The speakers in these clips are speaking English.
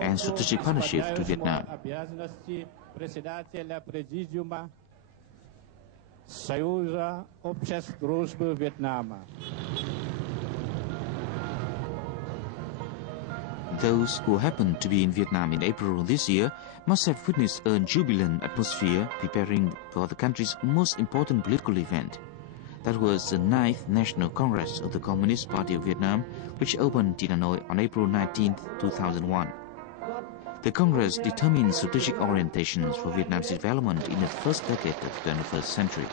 and strategic partnership to Vietnam. Those who happened to be in Vietnam in April this year must have witnessed a jubilant atmosphere preparing for the country's most important political event. That was the 9th National Congress of the Communist Party of Vietnam, which opened in Hanoi on April 19, 2001. The Congress determined strategic orientations for Vietnam's development in the first decade of the 21st century.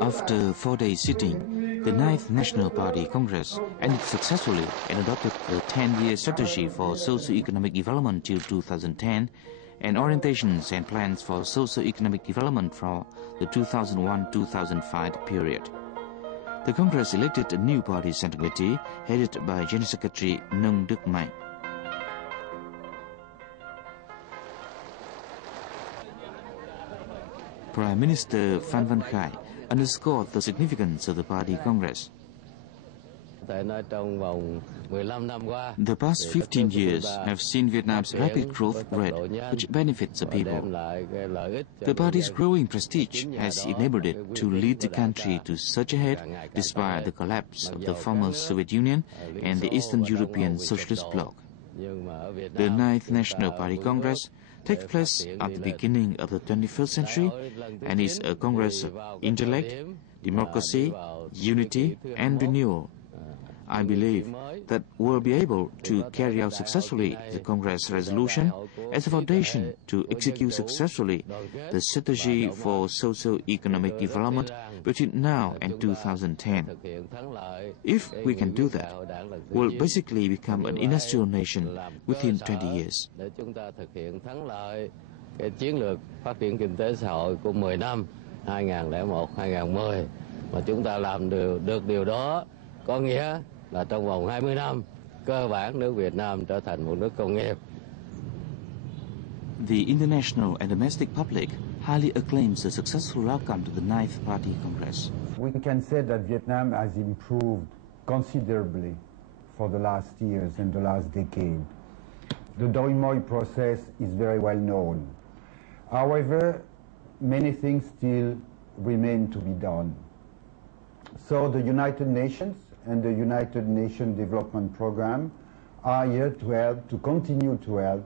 After 4-day sitting, the 9th National Party Congress ended successfully and adopted the 10-year strategy for socio-economic development till 2010 and orientations and plans for socio-economic development for the 2001-2005 period. The Congress elected a new party central committee headed by General Secretary Nông Đức Mạnh. Prime Minister Phan Văn Khải underscored the significance of the Party Congress. The past 15 years have seen Vietnam's rapid growth rate, which benefits the people. The party's growing prestige has enabled it to lead the country to such ahead despite the collapse of the former Soviet Union and the Eastern European Socialist bloc. The 9th National Party Congress takes place at the beginning of the 21st century and is a congress of intellect, democracy, unity and renewal. I believe that we'll be able to carry out successfully the Congress resolution as a foundation to execute successfully the strategy for socio-economic development between now and 2010. If we can do that, we'll basically become an industrial nation within 20 years. Chiến lược phát triển kinh tế xã hội của 10 năm 2001-2010 mà chúng ta làm được điều đó có nghĩa là trong vòng 20 năm cơ bản nước Việt Nam trở thành một nước công nghiệp. The international and domestic public highly acclaims the successful outcome to the 9th Party Congress. We can say that Vietnam has improved considerably for the last years and the last decade. The Doi Moi process is very well known. However, many things still remain to be done. So the United Nations and the United Nations Development Program are here to help, to continue to help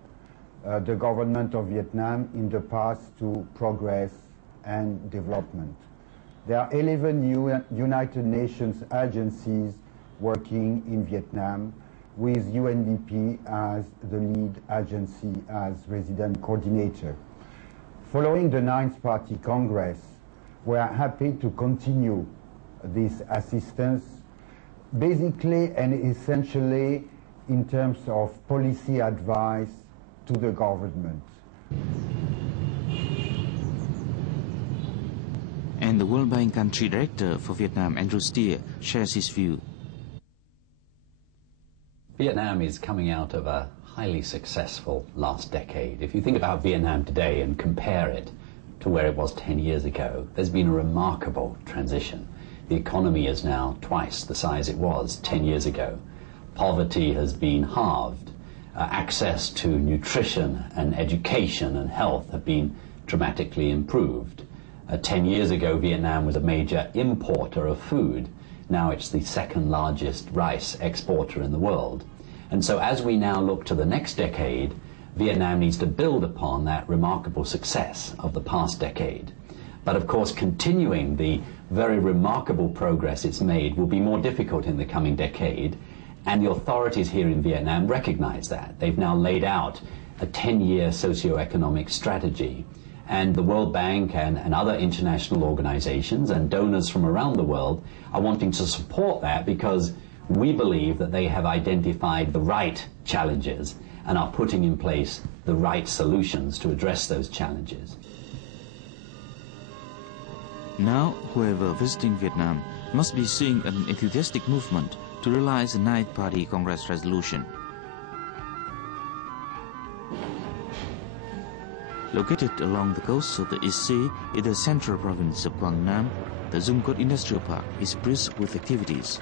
the government of Vietnam in the path to progress and development. There are 11 United Nations agencies working in Vietnam with UNDP as the lead agency as resident coordinator. Following the 9th Party Congress, we are happy to continue this assistance basically and essentially in terms of policy advice to the government. And the World Bank Country Director for Vietnam, Andrew Steer, shares his view. Vietnam is coming out of a highly successful last decade. If you think about Vietnam today and compare it to where it was 10 years ago, there's been a remarkable transition. The economy is now twice the size it was 10 years ago. Poverty has been halved. Access to nutrition and education and health have been dramatically improved. 10 years ago, Vietnam was a major importer of food. Now it's the second largest rice exporter in the world. And so as we now look to the next decade, Vietnam needs to build upon that remarkable success of the past decade. But of course, continuing the very remarkable progress it's made will be more difficult in the coming decade, and the authorities here in Vietnam recognize that. They've now laid out a 10-year socio-economic strategy, and the World Bank and other international organizations and donors from around the world are wanting to support that because we believe that they have identified the right challenges and are putting in place the right solutions to address those challenges. Now, whoever visiting Vietnam must be seeing an enthusiastic movement to realize the 9th Party Congress resolution. Located along the coast of the East Sea in the central province of Quang Nam, the Zumquat Industrial Park is brisk with activities.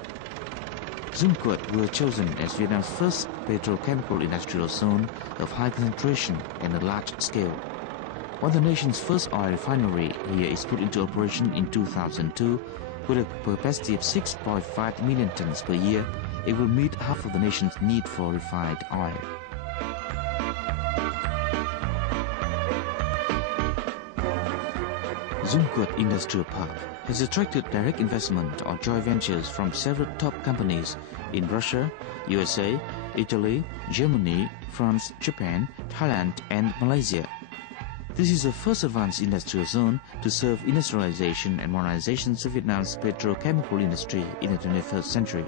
Zumquat were chosen as Vietnam's first petrochemical industrial zone of high concentration and a large scale. While the nation's first oil refinery here is put into operation in 2002, with a capacity of 6.5 million tons per year, it will meet half of the nation's need for refined oil. Zumquat Industrial Park has attracted direct investment or joint ventures from several top companies in Russia, USA, Italy, Germany, France, Japan, Thailand and Malaysia. This is the first advanced industrial zone to serve industrialization and modernization of Vietnam's petrochemical industry in the 21st century.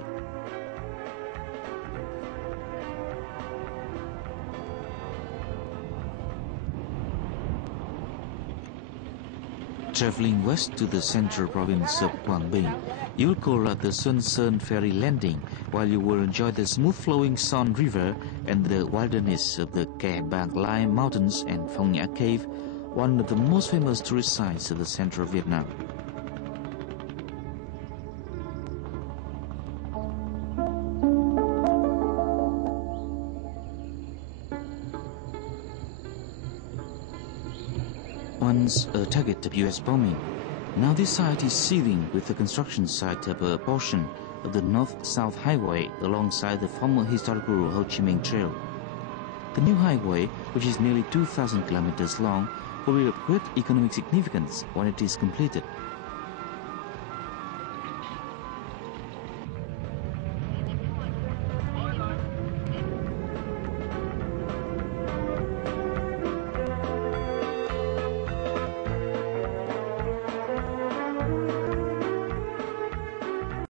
Traveling west to the central province of Quang Binh, you will call at the Xuân Sơn ferry landing, while you will enjoy the smooth-flowing Son River and the wilderness of the Kẻ Bàng Lai Mountains and Phong Nha Cave, one of the most famous tourist sites of the central Vietnam. Once a target of U.S. bombing, now this site is seething with the construction site of a portion of the North-South Highway alongside the former historical Ho Chi Minh Trail. The new highway, which is nearly 2,000 kilometers long, will be of great economic significance when it is completed.